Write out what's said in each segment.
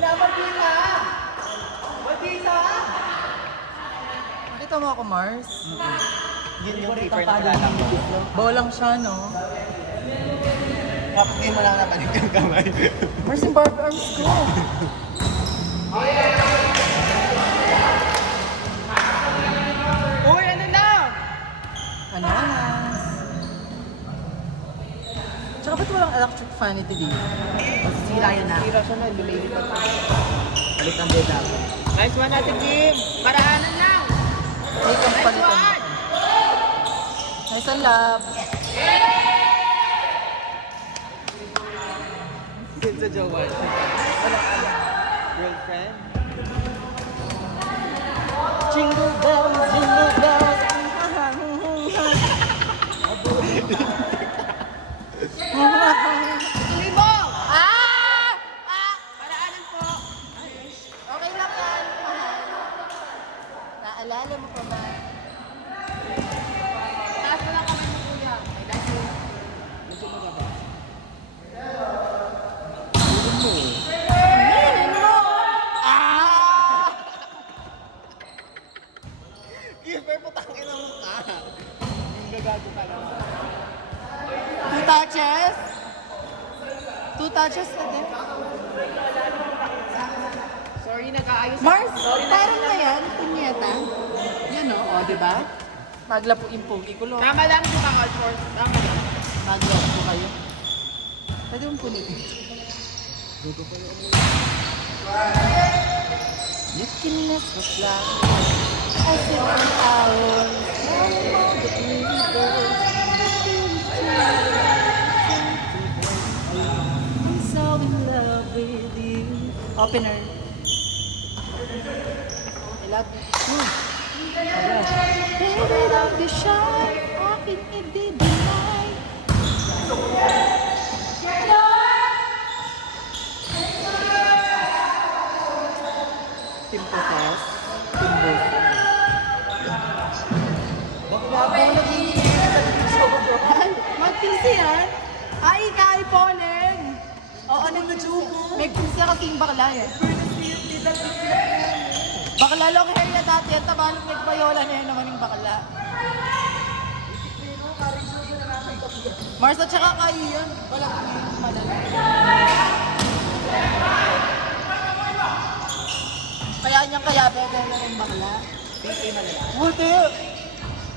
Wala mag-isa! Mag-isa! Nakita mo ako, Mars? Yun yung keeper na kilala ko. Bolang siya, no? Hindi mo lang napanig yung kamay. Mars yung Barbie arms ko. Uy, ano na? Ano, Anas? Tsaka ba't walang electric fan ito dito? Masisira yun na. Masisira siya na, lumilipat. Balik ang beda. Nice one natin, Kim. Paraanan lang. May kang palitan mo. Nice and love. Sin sa jowa. Girlfriend? Jingle bells, jingle bells. Tuloy mo! Ah! Paraanan po. Okay lang yan, mahal. Naalala mo pa ba? Taas na lang kami ng kuya. I love you. Medyo magaba. Ah! Keeper, putangin ang mukha. Yung gagago ka lang. 2 touches? 2 touches na din. Sorry, nag-aayos ako. Mars, Sorry, parang na yan, punyeta. Yan o, di ba? Maglapo yung pogi ko, lo. Tama lang yung mga short. Tama lang. Maglapo ko kayo. Pwede mong pulitin. You can mess with love. I sit for hours. The universe. I'm so in love with you. Opener. I love you. Baby, don't be shy. Akin i-deny. Team Possess. Team Boost. Bakla ko nag-iisip. Mag-PC yan? Ay, kay Poleng. Oo, nag-jugo. May PC kasing bakla eh. Bakla lang hair niya dati. Ang tabalong nagpayola niya naman yung bakla. Mars at saka kay yun. Wala kang malala. Kaya niyang kaya pwede na yung bakla. Hindi malala. Buti.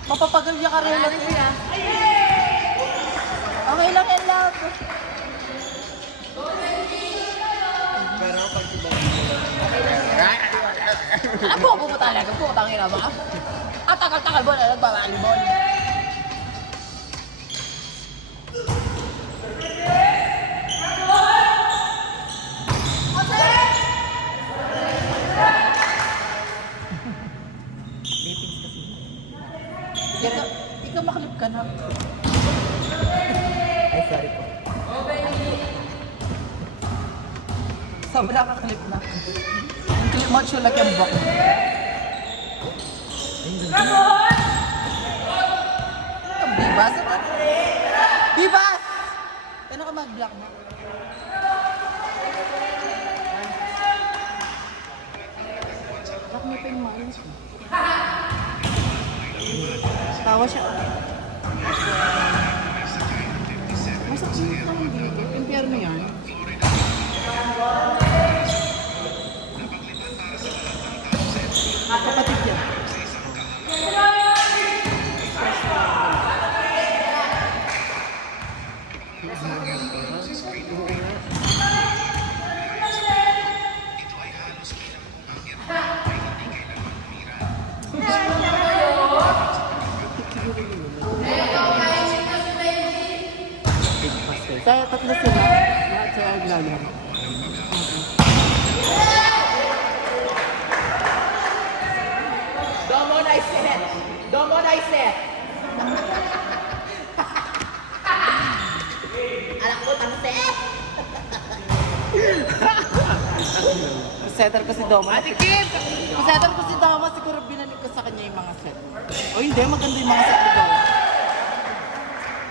Mapapagal niya karela niya. Okay lang yan, love. Pero pag si Bob Ako po talaga. Putang ina ba? Ang takal-takal mo na nagbabalibol. Ikaw maklip ka na. Ay, sorry po. Sobra ka klip na. Yung clip mo, chulak yung bok. Bibas? Bibas! Kano ka mag-block mo? Block mo pa yung Mars. Tawa siya. Masakit na lang dito. Impyerno yan. Kapatid yan. Saya tatlo sila. Lahat sa naglalaro. Domo na iset! Domo na iset! Anak ko, tangset! Settle ko si Doma. Ate Kim! Settle ko si Doma. Siguro binalik ko sa kanya yung mga set. O hindi, maganda yung mga set ni Doma.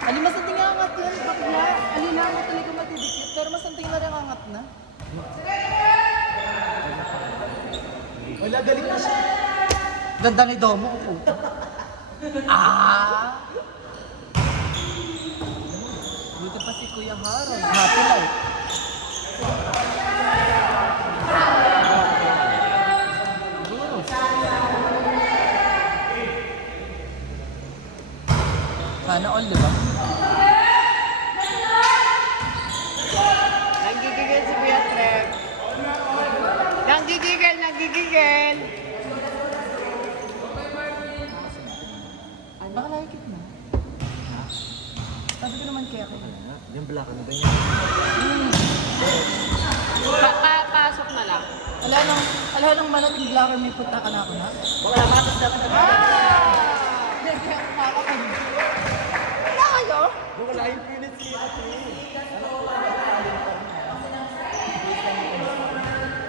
Alimasanting nga angat yan, bakla. Alila mo talaga matidikit. Pero masanting na rin angat na. Wala, galing na siya. Ganda ni Domo, puta. Ah! Dito pa si Kuya Harold. Happy life. Sana all, di ba? Nanggigigil si Kuya Trep. Nanggigigil, nanggigigil. Baka like it na. Sabi ko naman kaya ko. Yung black ano ba yan? Pasok na lang. Wala nang malating blocker may puta ka na ako na. Baka matas na ito. Hindi, kaya nakakapag. Wala kayo? Wala yung unit siya.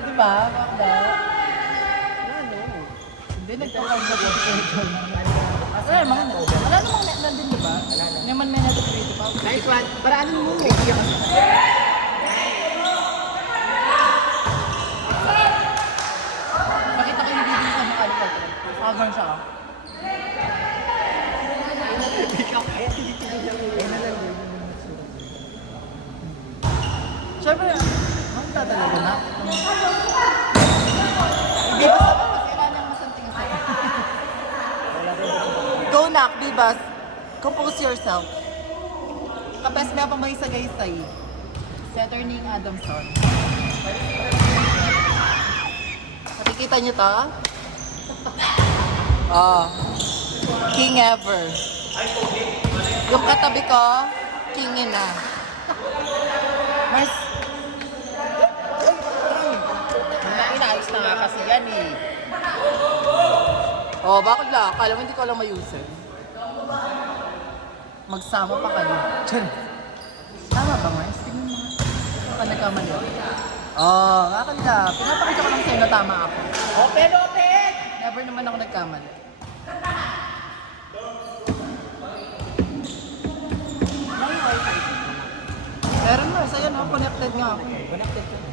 Di ba? Bakla? Ano? Hindi, nagkakagod yung schedule. Wala namang net na din, di ba? Hindi naman may net creative pa. Nice one. Paraanan mo. Bakit ako hindi din sa makalikot? Cover siya ka. Siyempre, ang tatalaga na. Bibas ako, mas kailangan niyang masanting sa Go nak, Bibas. Compose yourself. Kapes may pa may sagay-say. Setterning Adamson. Nakikita niyo to? Oh. King ever. Yung katabi ko, kingin na. Mas... Inaayos na nga kasi yan eh. Oh, bakit lang? Akala mo hindi ko alam mayusin. Magsama pa kayo. Diyan. Tama ba, Mars? Tingnan mo nga. Baka nagkamali. Oh, akala. Pinapakita ko lang sa'yo na tama ako. Open, open! Never naman ako nagkamali. Meron Mars, ayan oh, connected nga ako. Connected ka na.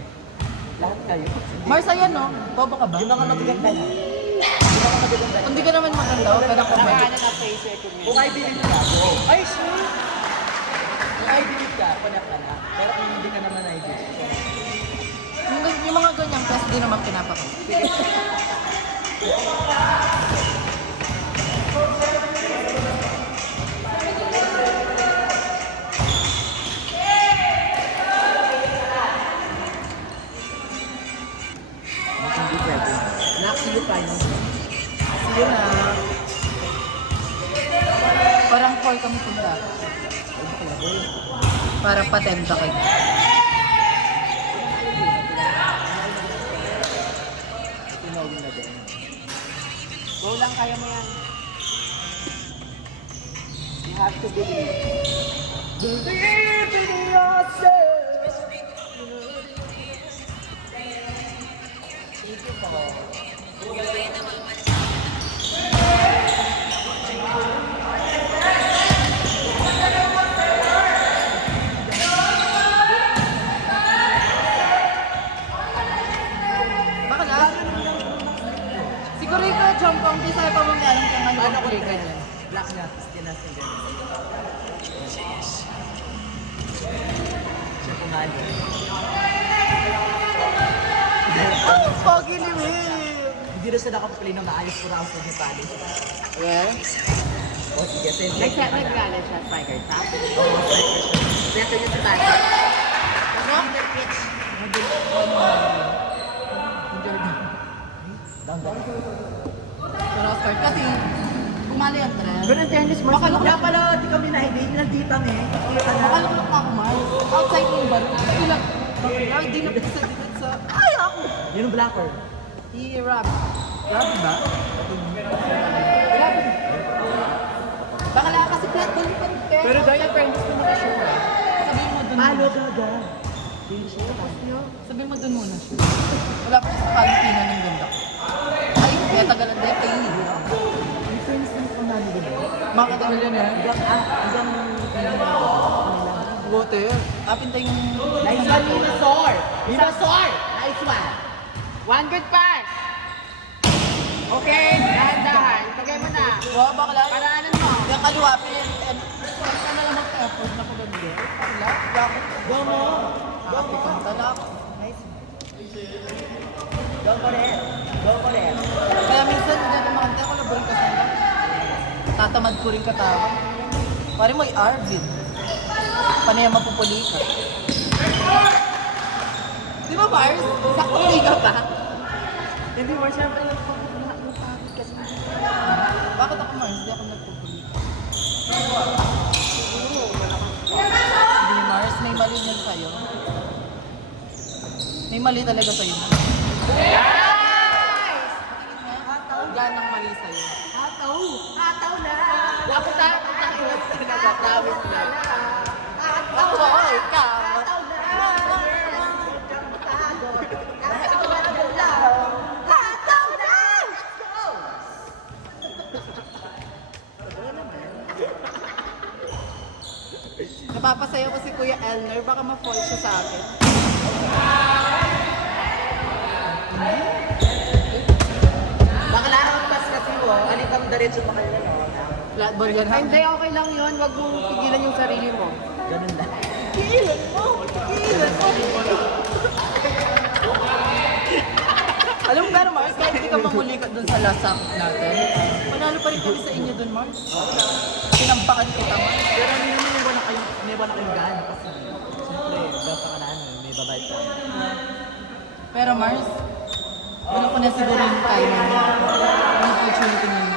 Lahat kayo. Mars, ayan oh, bobo ka ba? Yung mga magaganda na. Hindi ka naman maganda, oh, pero comment. Nakakanan na tracer ko niya. Kung I believe ka, ay sure! Kung I believe ka, connect ka na. Pero kung hindi ka naman I believe. Yung mga ganyang test, di naman pinapakita. Hindi pwede. Nakasilo pa yun. Sige na. Parang 4 kami punta. Parang patenda kayo. Tinawin na din. Go lang, kaya mo yan. You have to believe. Believe in yourself. Thank you po. Baka na? Siguro ikaw, Chompong, di sa'yo pa mong alam kung ano Ano ang ko play rin ganyan. Black na, stinas and then. Siya kumali. Pogi ni Will! Hindi rin siya nakaplay na maayos ko raw sa Nepali. Yeah? O sige, send Nagkala siya, Spiker Top. Beto yung sa tayo. Ano? Jordan. Down. Pero Oscar, kasi kumali ang trend. Pero in fairness, Mars, Makalok kaya na pala di kami na-ibig, nandito eh. Kita na. Makalok na ako, Mars. Outside yung bar. Ito lang. Ay, di na sa dikit sa... Ay, ako! Yun ang blacker. I-rap. Rap ba? Rap. Baka lang kasi flat ball pa. Pero dahil friends ko nakashow ka. Sabihin mo dun. Palo gaga. Sabihin mo dun muna siya. Wala pa siya sa Palestina ng ganda. Ay, kaya tagalan din. Ay, Yung friends ng pamali din. makatagal yan eh. Hanggang Buti. Apintay yung... Nice one, Minasor! Minasor! Nice one! One good pass! Okay, dahan-dahan. Pagay mo na. Wow, bakla. Paraanan mo. Yung kaluwa, ka na lang mag-effort na paganda. Wala, bakit? Domo. Happy kang talak. Nice. Go for it. Go for it. Kaya minsan, dyan ang makanta ko, labarin ka sana. Tatamad ko rin katawa. Pare mo, Arvin. Panay ang mapupulikat. Di ba, Mars? Sakto liga pa. Hindi mo, syempre napapagod kasi. Bakit ako, Mars? Di ako nagpupulikat. Hindi, Mars. May mali niyan sa'yo. May mali talaga sa'yo. Ganang mali sa'yo. Hataw na. Ako ta. Nagkakawit na. Ako, ikaw. Napapasayo ko si Kuya Elner, baka ma-fall siya sa akin. Baka lahampas kasi mo. Alitang diretso pa kayo no? Flat ball yan ha? Hindi, okay lang yun. Huwag mong pigilan yung sarili mo. Ganun lang. Pigilan mo! Pigilan mo! Alam mo gano'n, Mars, kahit hindi ka mangulikat dun sa lasak natin, panalo pa rin kami sa inyo dun, Mars. Pinampakan kita, Mars. Pero may wala kayong gana kasi. Siyempre, basta ka na may babayad ka. Pero Mars, wala ko na siguro yung time mo. Yung opportunity mo yun.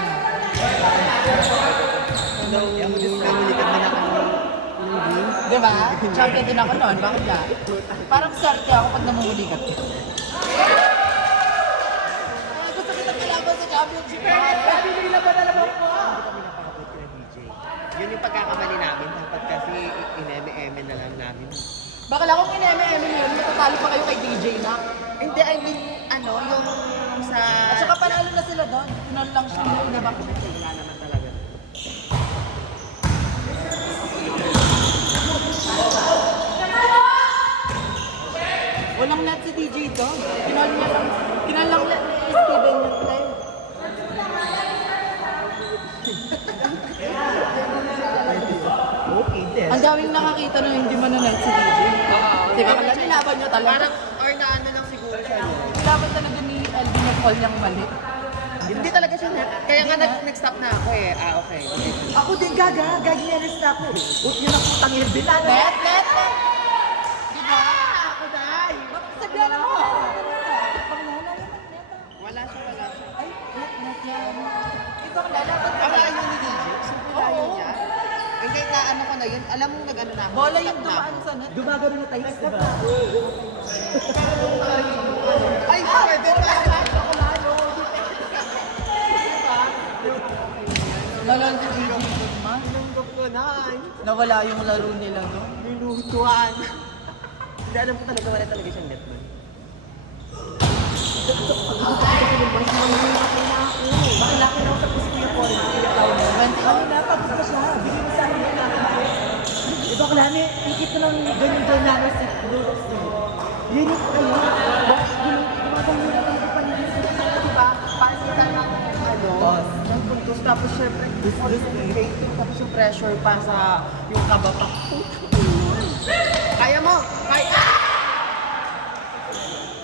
Yung mo just nagulikat mo na ako ng Di ba? Champion din ako noon, bakit na? Parang swerte ako pag namuhulikat ko. Gusto kitang kalaban sa championship. Pili na ba na naman po? Yun yung pagkakamali namin. Dapat kasi ineme-eme na lang namin. Bakal ako kineme-eme yun, matatalo pa kayo kay DJ na. Hindi, I mean, yung sa... At saka panalo na sila doon. Tinalo lang siya nila, di ba? Wala naman talaga. Walang net si DJ to. Kinalo lang net ni Steven yung time. Okay, this. Ang daming nakakita na hindi man na net si DJ. Di ba? Kala nilaban nyo talaga. Parang, or na ano lang siguro siya yun. Nilaban talaga ni Alvin yung call niyang mali. Hindi talaga siya na. Kaya nga nag-stop na ako eh. Ah, okay. Ako din gaga. Gagi na rin ako. Huwag yun ang putang irbin. Net! Di ba? Ako dahil. Sabihan mo! Wala siya. Ay, net yan. Ito ang lalaban ka. Ang ayaw ni DJ. Super ayaw niya. Hindi, ano ko na yun. Alam mo nag-ano na ako. Bola yung nag-stop na dumaan ako. sa net. Gumagano na tayo, di ba? Ay, pwede pa. Nalala si DJ doon, man. Tinanggap ko na. Nawala yung laro nila doon. Nilutuan. Hindi alam ko talaga wala talaga siyang net nun. Makilaki na ako sa puso niya po rin. Ako na, pagod pa siya. Bigyan mo sa akin na. Diba ko lang, ikit na lang ganyan daw namin sa noodles din. Yun yung kayo. Gumagang nila lang sa paligid. Diba? Paasitan ng ng puntos. Tapos syempre, rating. Tapos yung pressure pa sa yung kaba pa. Kaya mo! Kaya!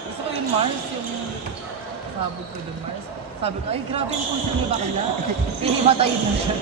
Gusto ko yung Mars, yung sabog ko doon, Mars. Sabi ko, ay grabe yung kung sino bakla. Ihimatay mo siya.